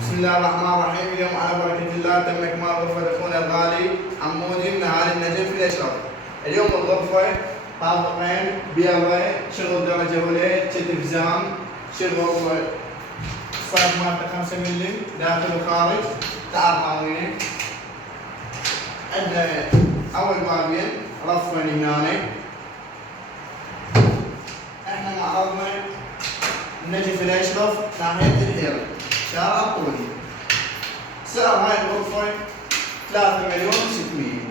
بسم الله الرحمن الرحيم. اليوم على بركة الله تم إكمال غرفة أخونا الغالي عمودي من أهالي النجف الأشرف. اليوم الغرفة طابقين بيضة، شغل درجة أولى، تلفزيون، شغل صاج مالته 5 ملم داخل وخارج، تعال وين. عندنا أول بابين رفين هنا. احنا معرضنا النجف الأشرف ناحية الحيرة، شارع طولي. سعر هاي الغرفة 3,600,000.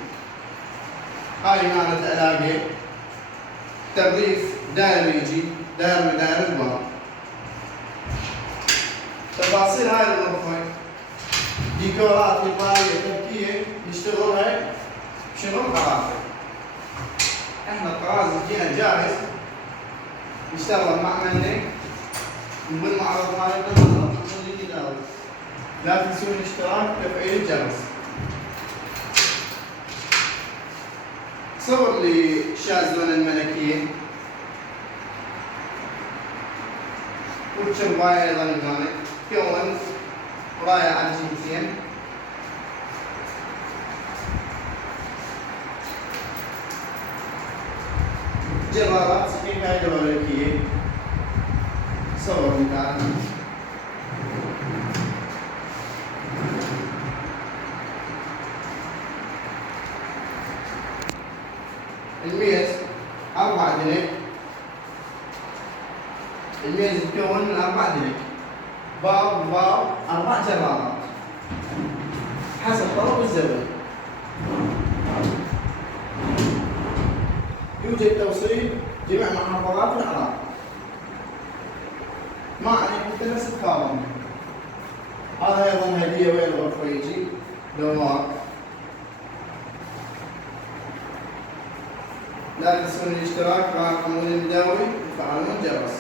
هاي كانت علاقة تغليف دائري، دائر من دائر الباب. تفاصيل هاي الغرفة ديكورات إيطالية تركية نشتغلها بشغل قرافة. احنا الطراز جينا جاهز نشتغل معملنا وبالمعرض مالتنا لا تنسون الاشتراك وتفعيل الجرس. صور لي شازلون الملكية والشرباية أيضا قامت كون راية على الجنسين. جرارات سكينة هيدروليكية. صور مثال الميز 4 دلك. الميز يتكون من 4 دلك، باب 4 جرارات حسب طرف الزبن. يوجد توصيل جميع محافظات العراق. ما عليكم تنسى الكاظم. هذا ايضا هديه وين الغرفه يجي دوار. لا تنسون الاشتراك مع العمود المداوي وتفعلون الجرس.